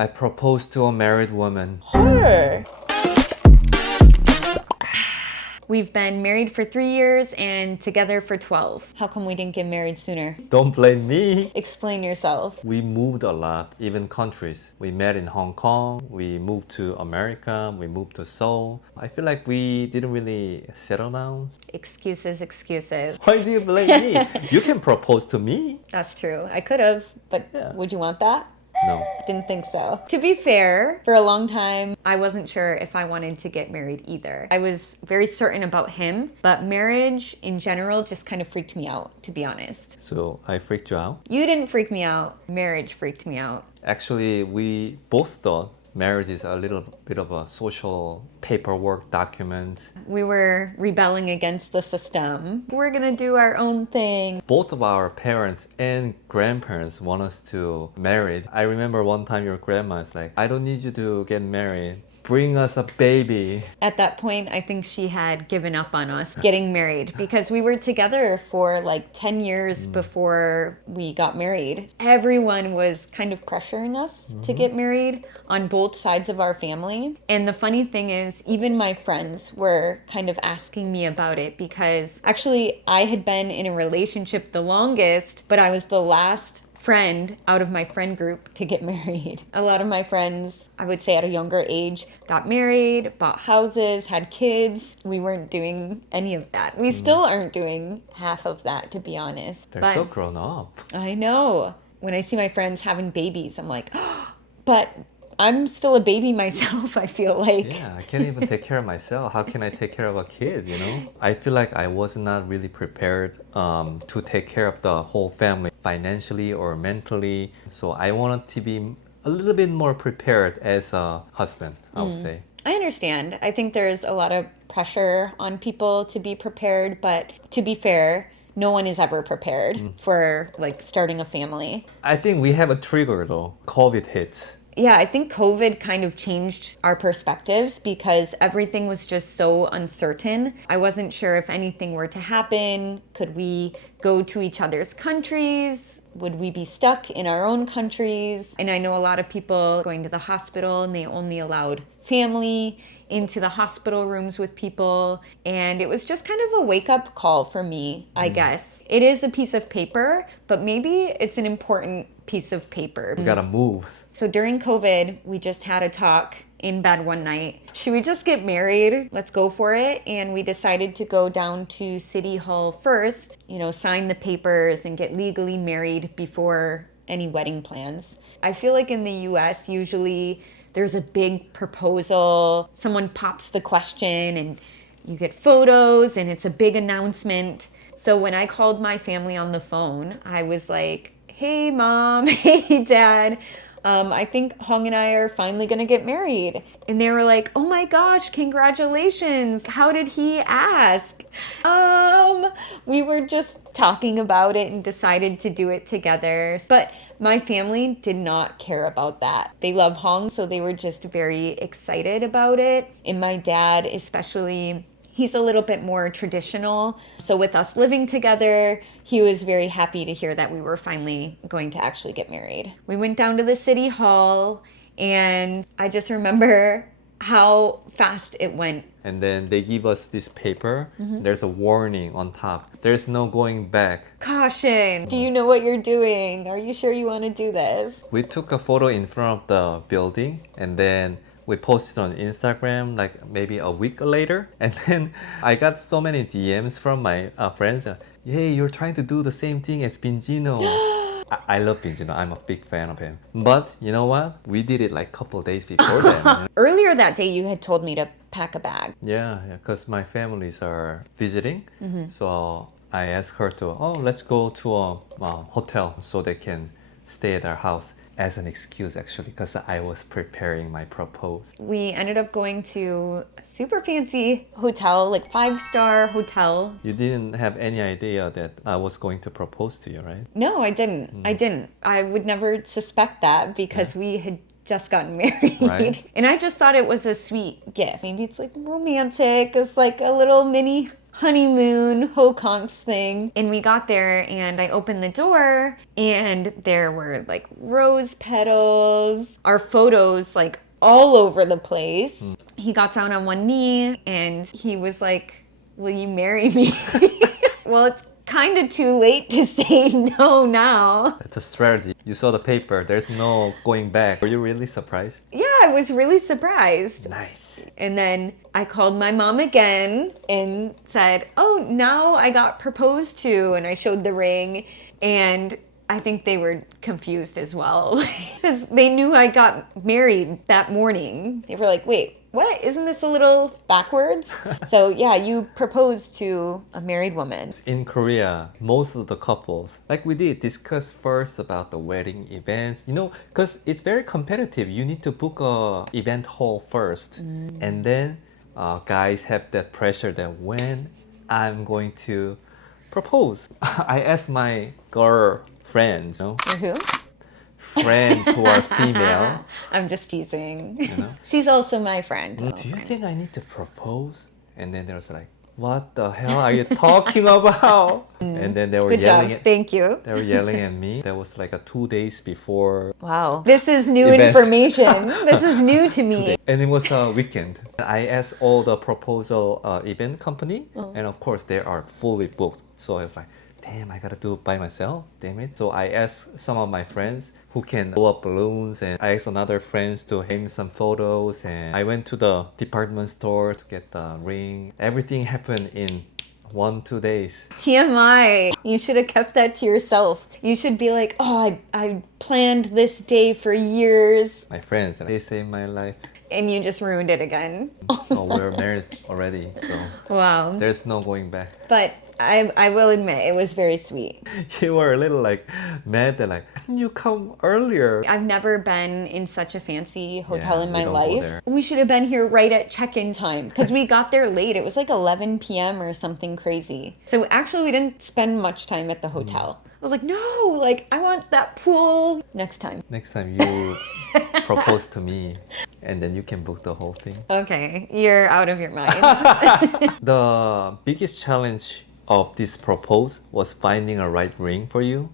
I proposed to a married woman. Sure. We've been married for 3 years and together for 12. How come we didn't get married sooner? Don't blame me. Explain yourself. We moved a lot, even countries. We met in Hong Kong, we moved to America, we moved to Seoul. I feel like we didn't really settle down. Excuses, excuses. Why do you blame me? You can propose to me. That's true. I could have, but Yeah. would you want that? No. Didn't think so. To be fair, for a long time, I wasn't sure if I wanted to get married either. I was very certain about him, but marriage in general just kind of freaked me out, to be honest. So I freaked you out? You didn't freak me out. Marriage freaked me out. Actually, we both thought marriage is a little bit of a social paperwork document. We were rebelling against the system. We're gonna do our own thing. Both of our parents and grandparents want us to marry. I remember one time your grandma is like, I don't need you to get married. Bring us a baby. At that point, I think she had given up on us getting married because we were together for like 10 years before we got married. Everyone was kind of pressuring us to get married on both sides of our family. And the funny thing is, even my friends were kind of asking me about it because actually I had been in a relationship the longest, but I was the last friend out of my friend group to get married. A lot of my friends, I would say at a younger age, got married, bought houses, had kids. We weren't doing any of that. We still aren't doing half of that, to be honest. They're But so grown up. I know. When I see my friends having babies, I'm like, but I'm still a baby myself, I feel like. Yeah, I can't even take care of myself. How can I take care of a kid, you know? I feel like I was not really prepared to take care of the whole family financially or mentally. So I wanted to be a little bit more prepared as a husband, I would say. I understand. I think there's a lot of pressure on people to be prepared, but to be fair, no one is ever prepared for like starting a family. I think we have a trigger though. COVID hits. Yeah, I think COVID kind of changed our perspectives because everything was just so uncertain. I wasn't sure if anything were to happen. Could we go to each other's countries? Would we be stuck in our own countries? And I know a lot of people going to the hospital and they only allowed family into the hospital rooms with people. And it was just kind of a wake-up call for me, I guess. It is a piece of paper, but maybe it's an important piece of paper. We gotta move. So during COVID, we just had a talk in bed one night. Should we just get married? Let's go for it. And we decided to go down to City Hall first, sign the papers and get legally married before any wedding plans. I feel like in the US, usually there's a big proposal, someone pops the question and you get photos and it's a big announcement. So when I called my family on the phone, I was like, hey mom, hey dad, I think Hong and I are finally gonna get married. And they were like, oh my gosh, congratulations. How did he ask? We were just talking about it and decided to do it together. But my family did not care about that. They love Hong, so they were just very excited about it. And my dad especially, he's a little bit more traditional. So with us living together, he was very happy to hear that we were finally going to actually get married. We went down to the city hall and I just remember how fast it went. And then they give us this paper. There's a warning on top. There's no going back. Caution. Do you know what you're doing? Are you sure you want to do this? We took a photo in front of the building and then we posted on Instagram like maybe a week later. And then I got so many DMs from my friends. Hey, you're trying to do the same thing as Bingino. I love Bingino. I'm a big fan of him. But you know what? We did it like a couple of days before then. Earlier that day, you had told me to pack a bag. Yeah, because my families are visiting. So I asked her to, let's go to a hotel so they can stay at our house. As an excuse actually, because I was preparing my propose. We ended up going to a super fancy hotel, like 5-star hotel. You didn't have any idea that I was going to propose to you, right? No, I didn't. I would never suspect that because we had just gotten married. Right. And I just thought it was a sweet gift. Maybe it's like romantic. It's like a little mini honeymoon Hokonks thing. And we got there and I opened the door and there were like rose petals, our photos like all over the place. He got down on one knee and he was like, will you marry me? Well, it's kind of too late to say no now. It's a strategy. You saw the paper. There's no going back. Were you really surprised? Yeah, I was really surprised. Nice. And then I called my mom again and said, oh, now I got proposed to. And I showed the ring. And I think they were confused as well. Because they knew I got married that morning. They were like, wait, what? Isn't this a little backwards? So yeah, you proposed to a married woman. In Korea, most of the couples, like we did, discuss first about the wedding events, you know, because it's very competitive. You need to book a event hall first. And then guys have that pressure that when I'm going to propose. I asked my girl friends, you know, Who? friends who are female. I'm just teasing. You know? She's also my friend. Do you think I need to propose? And then there was like, what the hell are you talking about? And then they were Good yelling job. Thank you. They were yelling at me. That was like 2 days before. Wow. This is new Event. information. This is new to me. And it was a weekend. I asked all the proposal event company. And of course, they are fully booked. So I was like, damn, I gotta do it by myself. Damn it. So I asked some of my friends who can blow up balloons, and I asked another friends to frame some photos, and I went to the department store to get the ring. Everything happened in 1-2 days. TMI. You should have kept that to yourself. You should be like, oh, I planned this day for years. My friends, they saved my life. And you just ruined it again. So we're married already, so Wow. there's no going back. But I will admit, it was very sweet. You were a little like mad that like, why didn't you come earlier? I've never been in such a fancy hotel Yeah, in we my don't go life. there. We should have been here right at check-in time because we got there late. It was like 11 p.m. or something crazy. So actually we didn't spend much time at the hotel. I was like, no, like I want that pool next time. Next time you propose to me, and then you can book the whole thing. Okay, you're out of your mind. The biggest challenge of this propose was finding a right ring for you,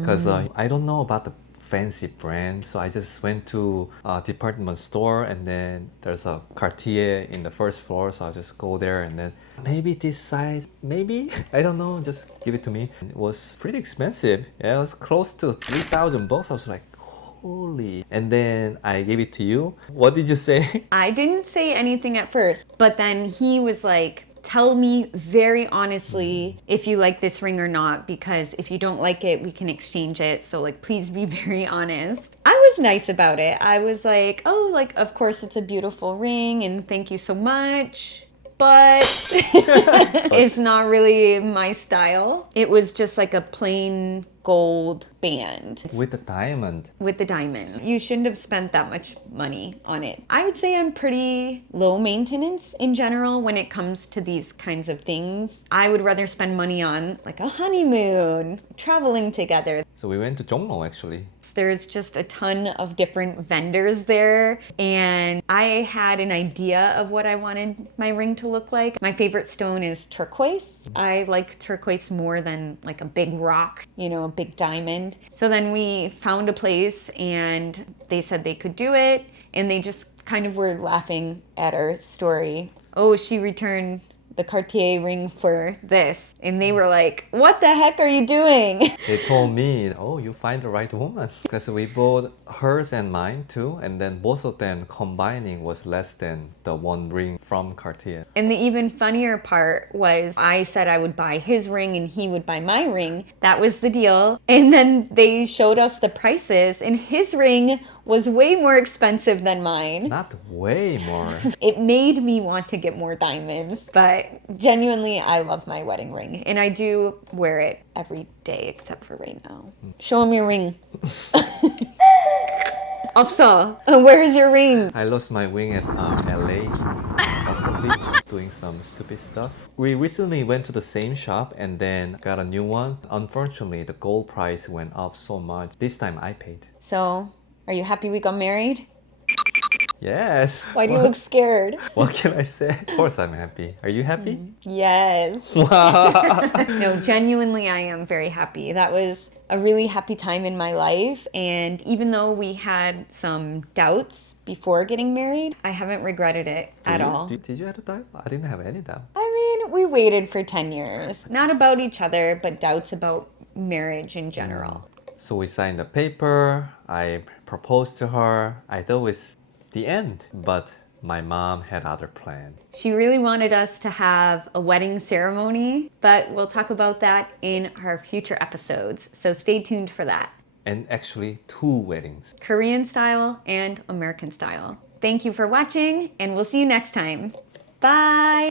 because I don't know about the fancy brand, so I just went to a department store, and then there's a Cartier in the first floor, so I'll just go there, and then maybe this size, maybe, I don't know, just give it to me. It was pretty expensive. Yeah, it was close to 3,000 bucks. I was like, holy. And then I gave it to you. What did you say? I didn't say anything at first, but then he was like, tell me very honestly if you like this ring or not, because if you don't like it, we can exchange it. So like, please be very honest. I was nice about it. I was like, oh, like, of course it's a beautiful ring and thank you so much. But it's not really my style. It was just like a plain gold band With the diamond. with the diamond. You shouldn't have spent that much money on it. I would say I'm pretty low maintenance in general when it comes to these kinds of things. I would rather spend money on like a honeymoon, traveling together. So we went to Jongno actually. There's just a ton of different vendors there, and I had an idea of what I wanted my ring to look like. My favorite stone is turquoise. I like turquoise more than like a big rock, you know, a big diamond. So then we found a place and they said they could do it, and they just kind of were laughing at our story. Oh, she returned the Cartier ring for this. And they were like, what the heck are you doing? They told me, oh, you find the right woman. Because we bought hers and mine too, and then both of them combining was less than the one ring from Cartier. And the even funnier part was I said I would buy his ring and he would buy my ring. That was the deal. And then they showed us the prices, and his ring was way more expensive than mine. Not way more. It made me want to get more diamonds, but genuinely, I love my wedding ring. And I do wear it every day except for right now. Show him your ring. 없어. Where's your ring? I lost my ring at LA, Hudson Beach, doing some stupid stuff. We recently went to the same shop and then got a new one. Unfortunately, the gold price went up so much. This time I paid. So, are you happy we got married? Yes. Why do you look scared? What can I say? Of course I'm happy. Are you happy? Yes. Wow. No, genuinely, I am very happy. That was a really happy time in my life. And even though we had some doubts before getting married, I haven't regretted it at all. Did you have a doubt? I didn't have any doubt. I mean, we waited for 10 years. Not about each other, but doubts about marriage in general. So we signed the paper. I proposed to her. I thought it was the end, but my mom had other plans. She really wanted us to have a wedding ceremony, but we'll talk about that in our future episodes. So stay tuned for that. And actually 2 weddings. Korean style and American style. Thank you for watching, and we'll see you next time. Bye!